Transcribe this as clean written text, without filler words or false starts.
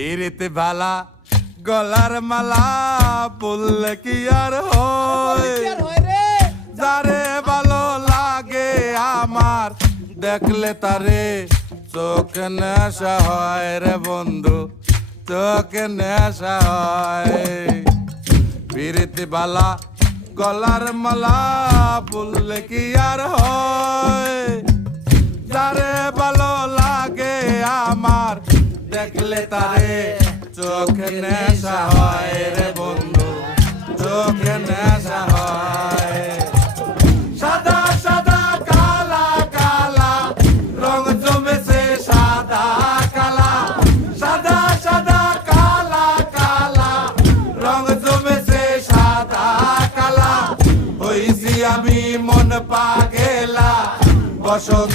পিরিতি বালা গলার মালা বললে কি আর হয় যারে ভালো লাগে আমার দেখলে তারে চোখ নেশা হয় রে বন্ধু চোখ নেশা হয় পিরিতি বালা গলার মালা বললে কি আর হয় যারে ভালো লাগে আমার দেখলে তারে চোখ নেশা হয় রে বন্ধু চোখ নেশা হয় সাদা সাদা কালা কালা রং জমেছে সাদা কালা সাদা সাদা কালা কালা রং জমেছে সাদা কালা হইছি আমি মন পাগেলা বসন্ত